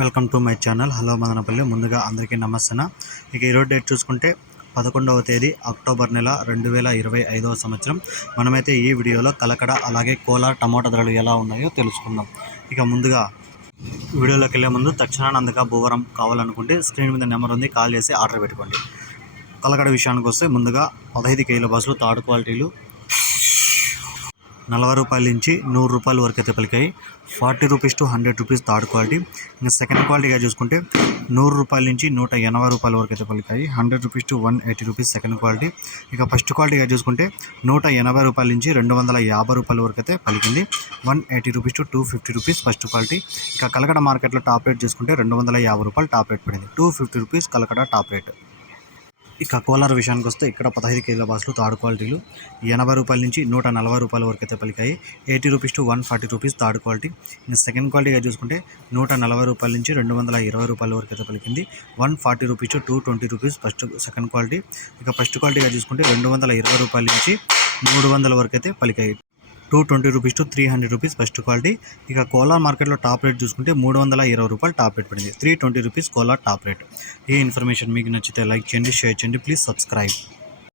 Welcome to my channel. Hello Madanapalle. ముందుగా అందరికీ నమస్తన. ఇక ఈరోజు డేట్ చూసుకుంటే పదకొండవ తేదీ అక్టోబర్ నెల రెండు వేల ఇరవై ఐదవ సంవత్సరం. మనమైతే ఈ వీడియోలో కలకడ అలాగే కోలా టమాటా ధరలు ఎలా ఉన్నాయో తెలుసుకుందాం. ఇక ముందుగా వీడియోలోకి వెళ్ళే ముందు తక్షణాన్ని అందుగా భూవరం కావాలనుకుంటే స్క్రీన్ మీద నెంబర్ ఉంది. కాల్ చేసి ఆర్డర్ పెట్టుకోండి. కలకడ విషయానికి వస్తే ముందుగా పదహైదు కేజీల బస్సులు థర్డ్ క్వాలిటీలు నలభై రూపాయల నుంచి నూరు రూపాయల వరకు అయితే పలికాయి. Forty rupees to hundred rupees third quality. ఇంకా సెకండ్ క్వాలిటీగా చూసుకుంటే నూరు రూపాయల నుంచి నూట ఎనభై రూపాయల వరకు అయితే పలికాయి. Hundred rupees to one eighty rupees second quality. ఇక ఫస్ట్ క్వాలిటీగా చూసుకుంటే నూట ఎనభై రూపాయల నుంచి రెండు వందల యాభై రూపాయల వరకు అయితే పలికింది. One eighty rupees to two fifty rupees first quality. ఇక కలకడ మార్కెట్లో టాప్ రేట్ చూసుకుంటే రెండు వందల యాభై రూపాయలు టాప్ రేట్ పడింది. Two fifty rupees Kalakada top rate. ఇక కోలార్ విషయానికి వస్తే ఇక్కడ పదహైదు కేజీల బాసులు థర్డ్ క్వాలిటీలు. ఎనభై రూపాయల నుంచి నూట నలభై రూపాయల వరకు అయితే పలికాయి. Eighty rupees to one forty rupees third quality. ఇంకా సెకండ్ క్వాలిటీగా చూసుకుంటే నూట నలభై రూపాయల నుంచి రెండు వందల ఇరవై రూపాయల వరకు అయితే పలికింది. One forty rupees to two twenty rupees first second quality. ఇక ఫస్ట్ క్వాలిటీగా చూసుకుంటే రెండు వందల ఇరవై రూపాయల నుంచి మూడు వందల వరకు అయితే పలికాయి. Two twenty rupees to three hundred rupees first quality. ఇక కోలా మార్కెట్లో టాప్ రేట్ చూసుకుంటే మూడు వందల ఇరవై రూపాయలు టాప్ రేట్ పడింది. Three twenty rupees Kola top rate. ఈ ఇన్ఫర్మేషన్ మీకు నచ్చితే లైక్ చేయండి షేర్ చేయండి ప్లీజ్ సబ్స్క్రైబ్.